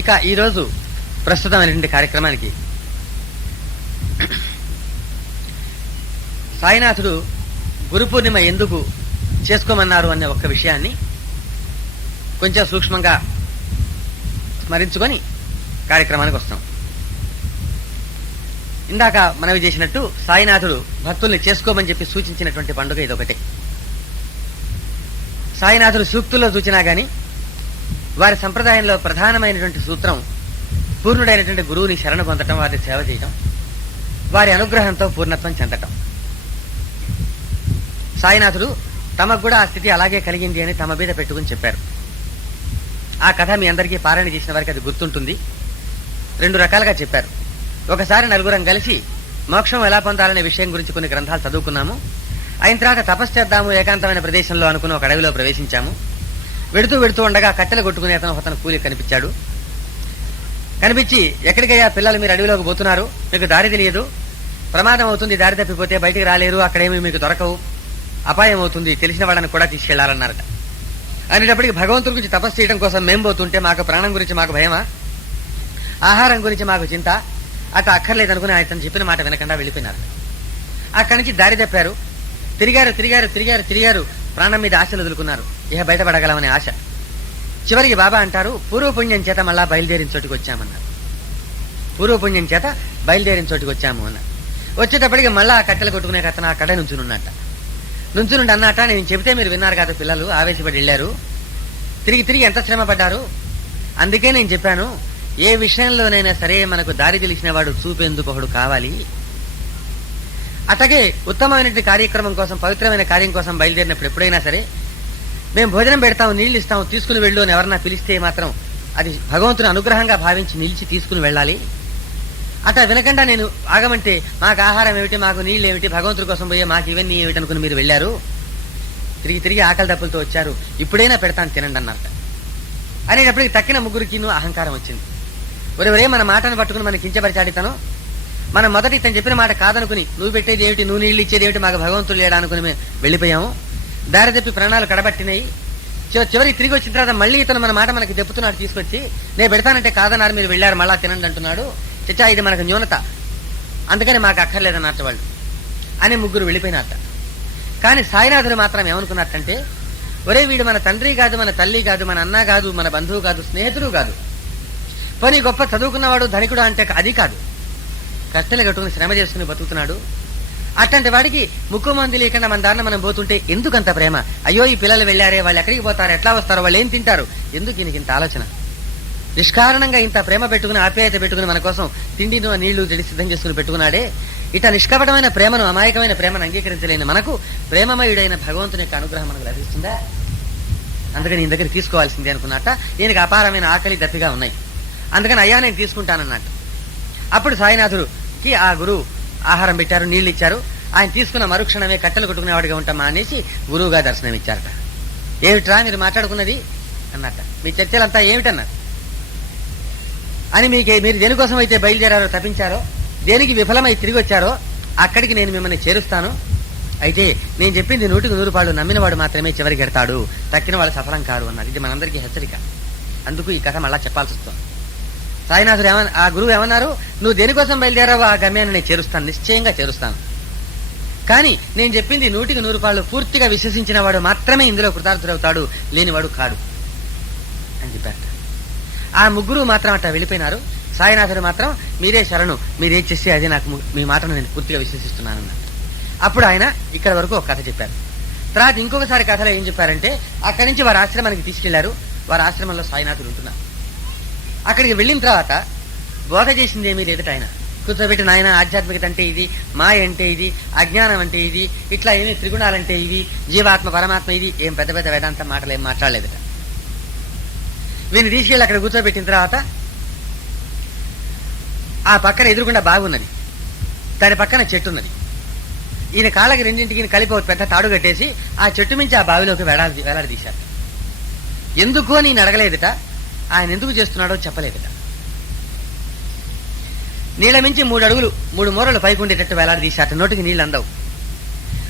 ఇక ఈరోజు ప్రస్తుతమైనటువంటి కార్యక్రమానికి సాయినాథుడు గురు పూర్ణిమ ఎందుకు చేసుకోమన్నారు అనే ఒక్క విషయాన్ని కొంచెం సూక్ష్మంగా స్మరించుకొని కార్యక్రమానికి వస్తాం. ఇందాక మనవి చేసినట్టు సాయినాథుడు భక్తుల్ని చేసుకోమని చెప్పి సూచించినటువంటి పండుగ ఇదొకటే. సాయినాథుడు సూక్తుల్లో చూచినా కానీ వారి సంప్రదాయంలో ప్రధానమైనటువంటి సూత్రం పూర్ణుడైనటువంటి గురువుని శరణ పొందటం వారిని సేవ చేయటం వారి అనుగ్రహంతో పూర్ణత్వం చెందటం. సాయినాథుడు తమకు కూడా ఆ స్థితి అలాగే కలిగింది అని తమ మీద పెట్టుకుని చెప్పారు. ఆ కథ మీ అందరికీ పారాయణ చేసిన వారికి అది గుర్తుంటుంది. రెండు రకాలుగా చెప్పారు. ఒకసారి నలుగురం కలిసి మోక్షం ఎలా పొందాలనే విషయం గురించి కొన్ని గ్రంథాలు చదువుకున్నాము. అయిన తర్వాత తపస్సు చేద్దాము ఏకాంతమైన ప్రదేశంలో అనుకుని ఒక అడవిలో ప్రవేశించాము. వెడుతూ వెడుతూ ఉండగా కట్టెలు కొట్టుకునే అతను అతను కూలి కనిపించాడు. కనిపించి ఎక్కడికయ్యా పిల్లలు మీరు అడవిలోకి పోతున్నారు. మీకు దారి తెలియదు. ప్రమాదం అవుతుంది దారి తప్పిపోతే బయటికి రాలేరు. అక్కడేమీ మీకు దొరకవు. అపాయం అవుతుంది. తెలిసిన వాళ్ళని కూడా తీసుకెళ్ళాలన్నారట. అనేటప్పటికి భగవంతుడి గురించి తపస్సు చేయడం కోసం మేము పోతుంటే మాకు ప్రాణం గురించి మాకు భయమా? ఆహారం గురించి మాకు చింత? అత అక్కర్లేదనుకుని ఆయన చెప్పిన మాట వినకుండా వెళ్ళిపోయినారు అక్కడి నుంచి దారి తప్పారు. తిరిగారు తిరిగారు తిరిగారు తిరిగారు. ప్రాణం మీద ఆశలు వదులుకున్నారు. ఇహ బయటపడగలమనే ఆశ. చివరికి బాబా అంటారు పూర్వపుణ్యం చేత మళ్ళా బయలుదేరిన చోటుకి వచ్చామన్నారు. పూర్వపుణ్యం చేత బయలుదేరిన చోటుకు వచ్చాము అన్నారు. వచ్చేటప్పటికి మళ్ళా ఆ కట్టెలు కొట్టుకునే కథ నా కడ నుంచునున్నట్ట. నుంచునుండి అన్నట నేను చెబితే మీరు విన్నారు కదా పిల్లలు ఆవేశపడి వెళ్ళారు. తిరిగి తిరిగి ఎంత శ్రమ పడ్డారు అందుకే నేను చెప్పాను ఏ విషయంలోనైనా సరే మనకు దారి తెలిసిన వాడు చూపేందుకు ఒకడు కావాలి. అట్లాగే ఉత్తమమైనటువంటి కార్యక్రమం కోసం పవిత్రమైన కార్యం కోసం బయలుదేరినప్పుడు ఎప్పుడైనా సరే మేము భోజనం పెడతాము నీళ్ళు ఇస్తాము తీసుకుని వెళ్ళు అని ఎవరన్నా పిలిస్తే మాత్రం అది భగవంతుని అనుగ్రహంగా భావించి నిలిచి తీసుకుని వెళ్ళాలి. అట్లా వినకుండా నేను ఆగమంటే మాకు ఆహారం ఏమిటి మాకు నీళ్ళు ఏమిటి భగవంతుడి కోసం పోయే మాకు ఇవన్నీ ఏమిటి అనుకుని మీరు వెళ్ళారు. తిరిగి తిరిగి ఆకలి దప్పులతో వచ్చారు. ఇప్పుడైనా పెడతాను తినండి అన్నట్ట అనేటప్పటికి తక్కిన ముగ్గురికి అహంకారం వచ్చింది. ఒరేవరే మన మాటను పట్టుకుని మనం కించపరిచాడితను. మనం మొదటి ఇతను చెప్పిన మాట కాదనుకుని నువ్వు పెట్టేది ఏమిటి నువ్వు నీళ్ళు ఇచ్చేది ఏమిటి మాకు భగవంతుడు లేడా అనుకుని మేము వెళ్ళిపోయాము. దారి తప్పి ప్రాణాలు కడబట్టినాయి. చివరికి తిరిగి వచ్చిన తర్వాత మళ్ళీ ఇతను మన మాట మనకి దెప్పుతున్నాడు తీసుకొచ్చి నేను పెడతానంటే కాదన్నారు మీరు వెళ్ళారు మళ్ళా తినండి అంటున్నాడు. చచ్చా ఇది మనకు న్యూనత. అందుకని మాకు అక్కర్లేదన్నట్టు వాళ్ళు అని ముగ్గురు వెళ్ళిపోయినట్ట కానీ సాయినాథుడు మాత్రం ఏమనుకున్నట్టంటే ఒరే వీడు మన తండ్రి కాదు మన తల్లి కాదు మన అన్న కాదు మన బంధువు కాదు స్నేహితుడు కాదు. పోనీ గొప్ప చదువుకున్నవాడు ధనికుడు అంటే అది కాదు. కట్టెలు కట్టుకుని శ్రమ చేసుకుని బతుకుతున్నాడు. అట్లాంటి వాడికి ముక్కు మంది లేకుండా మన దారిన మనం పోతుంటే ఎందుకంత ప్రేమ? అయ్యో ఈ పిల్లలు వెళ్ళారే వాళ్ళు ఎక్కడికి పోతారు ఎట్లా వస్తారు వాళ్ళు ఏం తింటారు? ఎందుకు ఈయనకి ఇంత ఆలోచన? నిష్కారణంగా ఇంత ప్రేమ పెట్టుకుని ఆప్యాయత పెట్టుకుని మన కోసం తిండిను నీళ్ళు చెడి సిద్ధం చేసుకుని పెట్టుకున్నాడే. ఇట నిష్కపటమైన ప్రేమను అమాయకమైన ప్రేమను అంగీకరించలేని మనకు ప్రేమమయుడైన భగవంతుని యొక్క అనుగ్రహం మనకు లభిస్తుందా? అందుకని ఈయన దగ్గర తీసుకోవాల్సిందే అనుకున్నట్ట ఈయనకి అపారమైన ఆకలి దప్పిగా ఉన్నాయి. అందుకని అయ్యా నేను తీసుకుంటానన్నట్టు అప్పుడు సాయినాథుడు కి ఆ గురువు ఆహారం పెట్టారు నీళ్ళు ఇచ్చారు. ఆయన తీసుకున్న మరుక్షణమే కట్టెలు కొట్టుకునేవాడిగా ఉంటామా అనేసి గురువుగా దర్శనం ఇచ్చారట. ఏమిట్రా మీరు మాట్లాడుకున్నది? అన్నట్ట మీ చర్చలంతా ఏమిటన్నారు? అని మీకు మీరు దేనికోసం అయితే బయలుదేరారో తప్పించారో దేనికి విఫలమై తిరిగి వచ్చారో అక్కడికి నేను మిమ్మల్ని చేరుస్తాను. అయితే నేను చెప్పింది నూటికి నూరు పాళ్ళు నమ్మినవాడు మాత్రమే చివరికి ఎడతాడు తక్కిన వాళ్ళు సఫలం కారు అన్నారు. ఇది మనందరికీ హెచ్చరిక. అందుకు ఈ కథ మళ్ళా చెప్పాల్సి వస్తుంది. సాయినాథుడు ఏమన్ ఆ గురువు ఏమన్నారు? నువ్వు దేనికోసం బయలుదేరావో ఆ గమ్యాన్ని నేను చేరుస్తాను నిశ్చయంగా చేరుస్తాను. కానీ నేను చెప్పింది నూటికి నూరు పాళ్ళు పూర్తిగా విశ్వసించిన వాడు మాత్రమే ఇందులో కృతార్థుడవుతాడు లేనివాడు కాడు అని చెప్పారు ఆ ముగ్గురు మాత్రం అట్లా వెళ్ళిపోయినారు. సాయినాథుడు మాత్రం మీరే శరణు మీరే చేస్తే అదే నాకు మీ మాటను నేను పూర్తిగా విశ్వసిస్తున్నానన్నారు అప్పుడు ఆయన ఇక్కడ వరకు ఒక కథ చెప్పారు. తర్వాత ఇంకొకసారి కథలో ఏం చెప్పారంటే అక్కడి నుంచి వారి ఆశ్రమానికి తీసుకెళ్ళారు. వారి ఆశ్రమంలో సాయినాథుడు ఉంటున్నారు. అక్కడికి వెళ్ళిన తర్వాత బోధ చేసింది ఏమీ లేదట ఆయన కూర్చోబెట్టి నాయన ఆధ్యాత్మికత అంటే ఇది మాయ అంటే ఇది అజ్ఞానం అంటే ఇది ఇట్లా ఏమి త్రిగుణాలంటే ఇవి జీవాత్మ పరమాత్మ ఇది ఏం పెద్ద పెద్ద వేదాంత మాటలు ఏం మాట్లాడలేదట. వీని తీసుకెళ్ళి అక్కడ కూర్చోబెట్టిన తర్వాత ఆ పక్కన ఎదురుకుండా బాగున్నది. దాని పక్కన చెట్టు ఉన్నది ఈయన కాళ్ళకి రెండింటికి కలిపి ఒక పెద్ద తాడు కట్టేసి ఆ చెట్టు మించి ఆ బావిలోకి వేలాడి వేలాడదీశారు ఎందుకు అని అడగలేదుట అడగలేదట. ఆయన ఎందుకు చేస్తున్నాడో చెప్పలేదట నీళ్ళ మించి మూడు అడుగులు మూడు మూరలు పైకి ఉండేటట్టు వేలాడదీశారట నోటికి నీళ్ళు అందవు.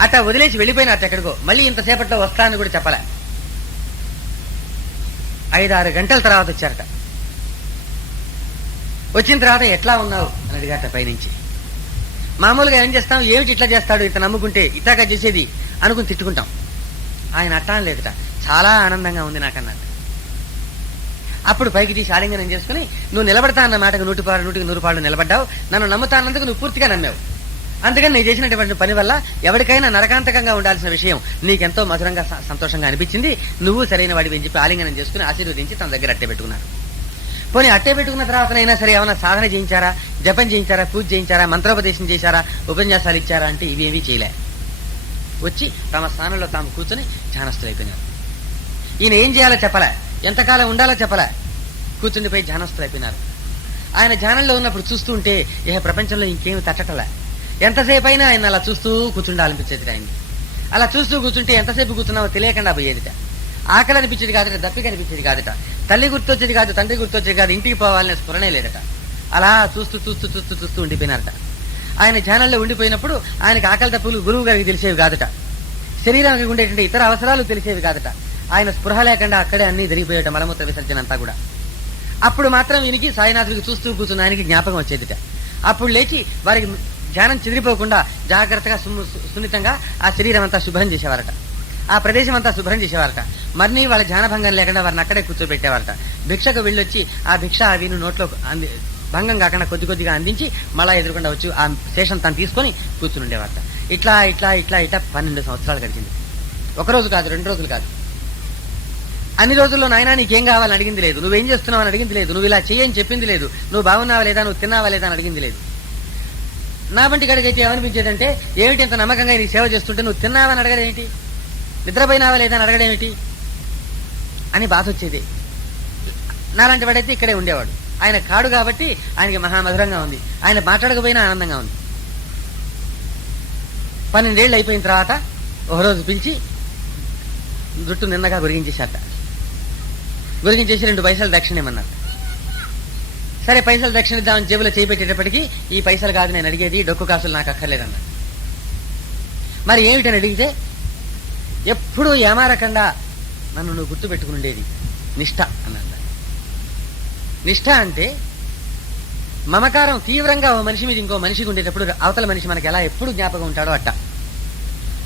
అట్లా వదిలేసి వెళ్ళిపోయినట్టు ఎక్కడికో మళ్ళీ ఇంతసేపట్లో వస్తానని కూడా చెప్పలే. ఐదారు గంటల తర్వాత వచ్చారట. వచ్చిన తర్వాత ఎట్లా ఉన్నావు? అని అడిగాట పైనుంచి. మామూలుగా ఏం చేస్తాం? ఏమిటి ఇట్లా చేస్తాడు? ఇతను నమ్ముకుంటే ఇట్లాగా చేసేది? అనుకుని తిట్టుకుంటాం. ఆయన అట్టా లేదట చాలా ఆనందంగా ఉంది నాకన్నాడు. అప్పుడు పైకి తీసి ఆలింగనం చేసుకుని నువ్వు నిలబడతా అన్న మాటకు నూటి పాలు నూటికి నూరు పాలు నిలబడ్డావు. నన్ను నమ్ముతానందుకు నువ్వు పూర్తిగా నమ్మావు. అందుకని నేను చేసినటువంటి పని వల్ల ఎవరికైనా నరకాంతకంగా ఉండాల్సిన విషయం నీకెంతో మధురంగా స- సంతోషంగా అనిపించింది. నువ్వు సరైన వాడివి అని చెప్పి ఆలింగనం చేసుకుని ఆశీర్వదించి తన దగ్గర అట్టే పెట్టుకున్నారు. పోనీ అట్టే పెట్టుకున్న తర్వాతనైనా సరే ఏమైనా సాధన చేయించారా? జపం చేయించారా? పూజ చేయించారా? మంత్రోపదేశం చేశారా? ఉపన్యాసాలు ఇచ్చారా? అంటే ఇవేమీ చేయలే. వచ్చి తమ స్థానంలో తాము కూర్చొని ధ్యానస్తులైపోయినారు ఈయన ఏం చేయాలో చెప్పలే. ఎంతకాలం ఉండాలో చెప్పలే. కూర్చుండిపోయి ధ్యానస్తులైపోయినారు ఆయన ధ్యానంలో ఉన్నప్పుడు చూస్తూ ఉంటే ఇహ ప్రపంచంలో ఇంకేమి తట్టటలే. ఎంతసేపు అయినా ఆయన అలా చూస్తూ కూర్చుండాలనిపించేది ఆయన అలా చూస్తూ కూర్చుంటే ఎంతసేపు కూర్చున్నామో తెలియకుండా పోయేదిట. ఆకలి అనిపించేది కాదట దప్పిక అనిపించేది కాదట. తల్లి గుర్తొచ్చేది కాదు తండ్రి గుర్తొచ్చేది కాదు ఇంటికి పోవాలనే స్ఫురణే లేదట. అలా చూస్తూ చూస్తూ చూస్తూ చూస్తూ ఉండిపోయినారట. ఆయన ధ్యానంలో ఉండిపోయినప్పుడు ఆయనకి ఆకలి తప్పులు గురువు గారికి తెలిసేవి కాదట. శరీరానికి ఉండేటువంటి ఇతర అవసరాలు తెలిసేవి కాదట. ఆయన స్పృహ లేకుండా అక్కడే అన్ని జరిగిపోయేట మలమూత్ర విసర్జన అంతా కూడా. అప్పుడు మాత్రం ఈయనకి సాయినాథుడికి చూస్తూ కూర్చున్న ఆయనకి జ్ఞాపకం వచ్చేదిట. అప్పుడు లేచి వారికి ధ్యానం చెదిరిపోకుండా జాగ్రత్తగా సున్నితంగా ఆ శరీరం అంతా శుభ్రం చేసేవారట. ఆ ప్రదేశం అంతా శుభ్రం చేసేవారట. మరిని వాళ్ళ ధ్యానభంగం లేకుండా వారిని అక్కడే కూర్చోబెట్టేవారట. భిక్షకు వెళ్ళొచ్చి ఆ భిక్ష ఆ వీను నోట్లో అంది భంగం కాకుండా కొద్ది కొద్దిగా అందించి మళ్ళా ఎదురుకుండా వచ్చి ఆ శేషం తను తీసుకొని కూర్చుని ఉండేవారట ఇట్లా ఇట్లా ఇట్లా ఇట్లా పన్నెండు సంవత్సరాలు గడిచింది. ఒక రోజు కాదు రెండు రోజులు కాదు. అన్ని రోజుల్లో నాయనా నీకేం కావాలని అడిగింది లేదు. నువ్వేం చేస్తున్నావు అని అడిగింది లేదు. నువ్వు ఇలా చేయని చెప్పింది లేదు. నువ్వు బాగున్నావా లేదా? నువ్వు తిన్నావా లేదా అని అడిగింది లేదు. నా బంటి గడికైతే ఏమనిపించేదంటే ఏమిటి ఇంత నమ్మకంగా నీ సేవ చేస్తుంటే నువ్వు తిన్నావని అడగడేమిటి నిద్రపోయినావా లేదా అని అడగడం అని బాధ వచ్చేది. నాలాంటి వాడైతే ఇక్కడే ఉండేవాడు. ఆయన కాడు కాబట్టి ఆయనకి మహామధురంగా ఉంది. ఆయన మాట్లాడకపోయినా ఆనందంగా ఉంది. పన్నెండేళ్ళు అయిపోయిన తర్వాత ఒక రోజు పిలిచి జుట్టు నిన్నగా గురించి గురిగించేసి రెండు పైసలు దక్షిణ ఇమ్మన్నారు సరే పైసలు దక్షిణ ఇద్దామని జేబులో చేపెట్టేటప్పటికి ఈ పైసలు కాదు నేను అడిగేది డొక్కు కాసులు నాకు అక్కర్లేదన్నారు మరి ఏమిటని అడిగితే ఎప్పుడూ ఏమారకుండా నన్ను నువ్వు గుర్తుపెట్టుకుని ఉండేది నిష్ఠ అన్నారు నిష్ఠ అంటే మమకారం తీవ్రంగా ఓ మనిషి మీద ఇంకో మనిషికి ఉండేటప్పుడు అవతల మనిషి మనకి ఎలా ఎప్పుడు జ్ఞాపకం ఉంటాడో అట్ట.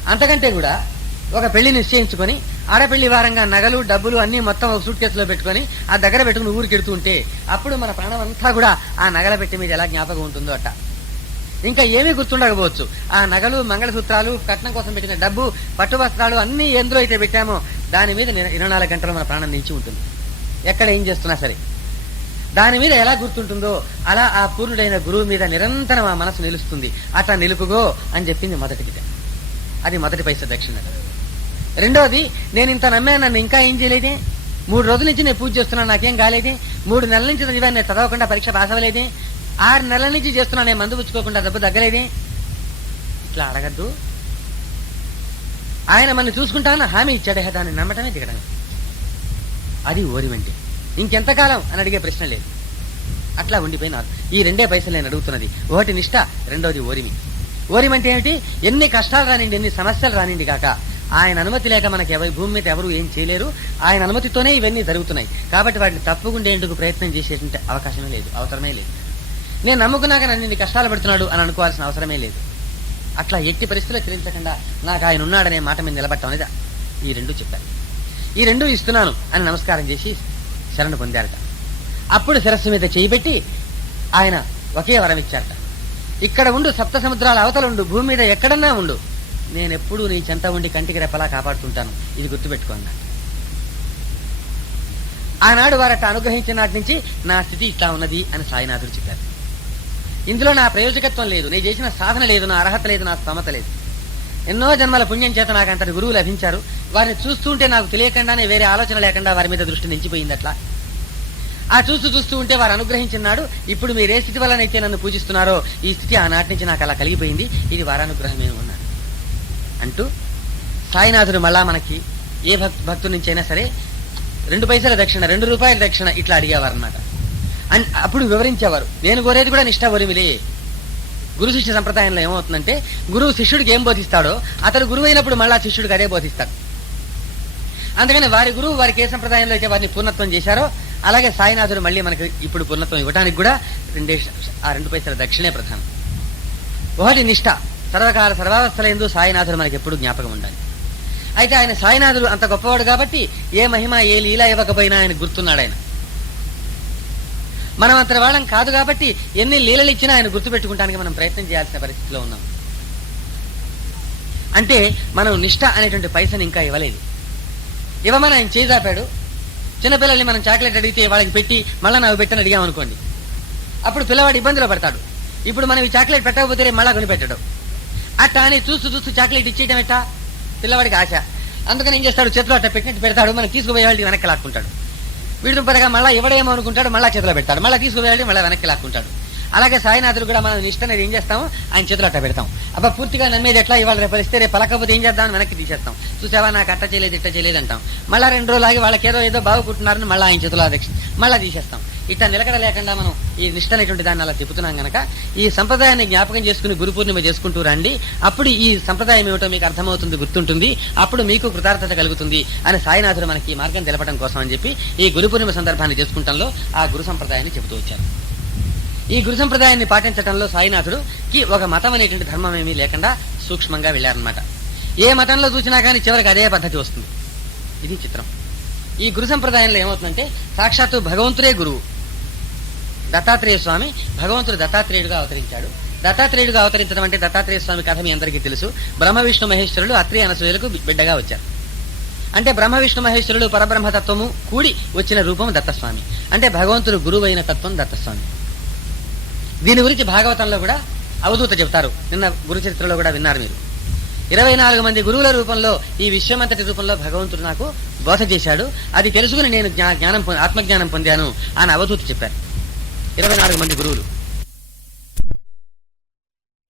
అంతకంటే కూడా ఒక పెళ్ళి నిశ్చయించుకొని ఆడపెళ్ళి వారంగా నగలు డబ్బులు అన్ని మొత్తం ఒక సూట్ కేసులో పెట్టుకొని ఆ దగ్గర పెట్టుకుని ఊరికెడుతూ ఉంటే అప్పుడు మన ప్రాణం అంతా కూడా ఆ నగల పెట్టి మీద ఎలా జ్ఞాపకం ఉంటుందో అట్ట ఇంకా ఏమీ గుర్తుండకపోవచ్చు. ఆ నగలు మంగళసూత్రాలు కట్నం కోసం పెట్టిన డబ్బు పట్టు వస్త్రాలు అన్ని ఎందులో అయితే పెట్టామో దాని మీద ఇరవై నాలుగు గంటలు మన ప్రాణం నిలిచి ఉంటుంది. ఎక్కడ ఏం చేస్తున్నా సరే. దాని మీద ఎలా గుర్తుంటుందో అలా ఆ పూర్ణుడైన గురువు మీద నిరంతరం ఆ మనసు నిలుస్తుంది. అట్లా నిలుపుగో అని చెప్పింది మొదటి అది మొదటి పైస దక్షిణ రెండోది నేను ఇంత నమ్మాను నన్ను ఇంకా ఏం చేయలేదే? మూడు రోజుల నుంచి నేను పూజ చేస్తున్నాను నాకేం కాలేదే? మూడు నెలల నుంచి చదివాను నేను చదవకుండా పరీక్ష పాస్ అవ్వలేదే? ఆరు నెలల నుంచి చేస్తున్నాను నేను మందు పుచ్చుకోకుండా దెబ్బ తగ్గలేదే? ఇట్లా అడగద్దు. ఆయన మన చూసుకుంటానని హామీ ఇచ్చాడే దాన్ని నమ్మటమే దిగడం. అది ఓరిమంటే ఇంకెంతకాలం అని అడిగే ప్రశ్న లేదు. అట్లా ఉండిపోయినారు ఈ రెండే పైసలు నేను అడుగుతున్నది. ఒకటి నిష్ట రెండోది ఓరిమి. ఓరిమంటే ఏమిటి? ఎన్ని కష్టాలు రానిండి ఎన్ని సమస్యలు రానిండి కాక. ఆయన అనుమతి లేక మనకి ఎవరి భూమి మీద ఎవరు ఏం చేయలేరు. ఆయన అనుమతితోనే ఇవన్నీ జరుగుతున్నాయి. కాబట్టి వాటిని తప్పుకుండేందుకు ప్రయత్నం చేసేటువంటి అవకాశమే లేదు. అవసరమే లేదు. నేను నమ్ముకున్నాక నన్ను కష్టాలు పెడుతున్నాడు అని అనుకోవాల్సిన అవసరమే లేదు. అట్లా ఎట్టి పరిస్థితుల్లో చెల్లించకుండా నాకు ఆయన ఉన్నాడనే మాట మీద నిలబట్టం అనేది ఈ రెండు చెప్పారు. ఈ రెండు ఇస్తున్నాను అని నమస్కారం చేసి శరణు పొందారట. అప్పుడు శిరస్సు మీద చేయిబెట్టి ఆయన ఒకే వరం ఇచ్చారట. ఇక్కడ ఉండు సప్త సముద్రాల అవతల ఉండు భూమి మీద ఎక్కడన్నా ఉండు. నేనెప్పుడు నీ చెంత ఉండి కంటికి రెప్పలా కాపాడుతుంటాను. ఇది గుర్తుపెట్టుకోండి. ఆనాడు వారట అనుగ్రహించిన నాటి నుంచి నా స్థితి ఇట్లా ఉన్నది అని సాయినాథుడు చెప్పారు ఇందులో నా ప్రయోజకత్వం లేదు. నేను చేసిన సాధన లేదు నా అర్హత లేదు నా స్తమత లేదు. ఎన్నో జన్మల పుణ్యం చేత నాకు అంతటి గురువు లభించారు. వారిని చూస్తుంటే నాకు తెలియకుండానే వేరే ఆలోచన లేకుండా వారి మీద దృష్టి నిలిచిపోయింది అట్లా ఆ చూస్తూ చూస్తూ ఉంటే వారు అనుగ్రహించినాడు ఇప్పుడు మీరు ఏ స్థితి వల్లనైతే నన్ను పూజిస్తున్నారో ఈ స్థితి ఆనాటి నుంచి నాకు అలా కలిగిపోయింది. ఇది వారానుగ్రహమే ఉన్నాడు అంటూ సాయినాథుడు మళ్ళా మనకి ఏ భక్తు భక్తు నుంచి అయినా సరే రెండు పైసల దక్షిణ రెండు రూపాయల దక్షిణ ఇట్లా అడిగేవారు అనమాట అప్పుడు వివరించేవారు. నేను కోరేది కూడా నిష్ఠ ఒరిమిలే గురు శిష్య సంప్రదాయంలో ఏమవుతుందంటే గురువు శిష్యుడికి ఏం బోధిస్తాడో అతడు గురువు అయినప్పుడు మళ్ళా శిష్యుడికి అదే బోధిస్తాడు. అందుకని వారి గురువు వారికి ఏ సంప్రదాయంలో అయితే వారిని పూర్ణత్వం చేశారో అలాగే సాయినాథుడు మళ్ళీ మనకి ఇప్పుడు పూర్ణత్వం ఇవ్వడానికి కూడా రెండే ఆ రెండు పైసల దక్షిణే ప్రధానం. ఒకటి నిష్ఠ. సర్వకాల సర్వావస్థల ఎందు సాయినాథుడు మనకి ఎప్పుడు జ్ఞాపకం ఉండాలి. అయితే ఆయన సాయినాథుడు అంత గొప్పవాడు కాబట్టి ఏ మహిమ ఏ లీల ఇవ్వకపోయినా ఆయన గుర్తున్నాడు ఆయన. మనం అంత వాళ్ళం కాదు కాబట్టి ఎన్ని లీలలు ఇచ్చినా ఆయన గుర్తుపెట్టుకుంటానికి మనం ప్రయత్నం చేయాల్సిన పరిస్థితిలో ఉన్నాం. అంటే మనం నిష్ట అనేటువంటి పైసను ఇంకా ఇవ్వలేదు. ఇవ్వమని ఆయన చేజాపాడు చిన్నపిల్లల్ని మనం చాక్లెట్ అడిగితే వాళ్ళకి పెట్టి మళ్ళీ నాకు పెట్టని అడిగామనుకోండి. అప్పుడు పిల్లవాడు ఇబ్బందిలో పడతాడు. ఇప్పుడు మనం ఈ చాక్లెట్ పెట్టకపోతే మళ్ళా కొనిపెట్టడు అట్టా అని చూస్తూ చూస్తూ చాక్లెట్ ఇచ్చేయడం ఎట్టా? పిల్లవాడికి ఆశ. అందుకని ఏం చేస్తాడు? చేతిలో అట్ట పెట్టినట్టు పెడతాడు మనం తీసుకుపోయే వాళ్ళకి వెనక్కి లాక్కుంటాడు వీడి పరగా మళ్ళీ ఇవ్వడేమో అనుకుంటాడు మళ్ళీ చేతిలో పెడతాడు. మళ్ళీ తీసుకుపోయేవాళ్ళు మళ్ళీ వెనక్కి లాక్కుంటాడు అలాగే సాయినాథుడు కూడా మనం ఇష్టం అనేది ఏం చేస్తాము? ఆయన చేతులు అట్ట పెడతాం. అబ్బా పూర్తిగా నమ్మేది ఎట్లా? ఇవాళ రేపు ఇస్తే రేపు పలకపోతే ఏం చేద్దాం వెనక్కి తీసేస్తాం. చూసావా? నాకు అట్ట చేయలేదు ఇట్ట చేయలేదు అంటాం. మళ్ళీ రెండు రోజులు ఆగి వాళ్ళకి ఏదో ఏదో బాగుకుంటున్నారని మళ్ళీ ఆయన చేతిలో అధ్యక్ష మళ్ళీ తీసేస్తాం. ఇట్లా నిలకడ లేకుండా మనం ఈ నిష్ట అనేటువంటి దాన్ని అలా చెబుతున్నాం గనక ఈ సంప్రదాయాన్ని జ్ఞాపకం చేసుకుని గురు పూర్ణిమ చేసుకుంటూ రండి. అప్పుడు ఈ సంప్రదాయం ఏమిటో మీకు అర్థమవుతుంది గుర్తుంటుంది. అప్పుడు మీకు కృతార్థత కలుగుతుంది అని సాయినాథుడు మనకి ఈ మార్గం తెలపడం కోసం అని చెప్పి ఈ గురు పూర్ణిమ సందర్భాన్ని చేసుకుంటంలో ఆ గురు సంప్రదాయాన్ని చెబుతూ వచ్చారు. ఈ గురు సంప్రదాయాన్ని పాటించడంలో సాయినాథుడుకి ఒక మతం అనేటువంటి ధర్మం ఏమీ లేకుండా సూక్ష్మంగా వెళ్ళారనమాట ఏ మతంలో చూసినా కానీ చివరికి అదే పద్ధతి వస్తుంది. ఇది చిత్రం. ఈ గురు సంప్రదాయంలో ఏమవుతుందంటే సాక్షాత్తు భగవంతుడే గురువు. దత్తాత్రేయ స్వామి భగవంతుడు దత్తాత్రేయుడుగా అవతరించాడు. దత్తాత్రేయుడుగా అవతరించడం అంటే దత్తాత్రేయ స్వామి కథ మీ అందరికీ తెలుసు. బ్రహ్మ విష్ణు మహేశ్వరులు అత్రి అనసూయలకు బిడ్డగా వచ్చారు. అంటే బ్రహ్మ విష్ణు మహేశ్వరులు పరబ్రహ్మ తత్వము కూడి వచ్చిన రూపం దత్తస్వామి. అంటే భగవంతుడు గురువైన తత్వం దత్తస్వామి. దీని గురించి భాగవతంలో కూడా అవధూత చెప్తారు నిన్న గురు చరిత్రలో కూడా విన్నారు మీరు. ఇరవై నాలుగు మంది గురువుల రూపంలో ఈ విశ్వమంతటి రూపంలో భగవంతుడు నాకు బోధ చేశాడు. అది తెలుసుకుని నేను జ్ఞానం ఆత్మజ్ఞానం పొందాను అని అవధూత చెప్పారు. ఇరవై నాలుగు మంది గురువులు.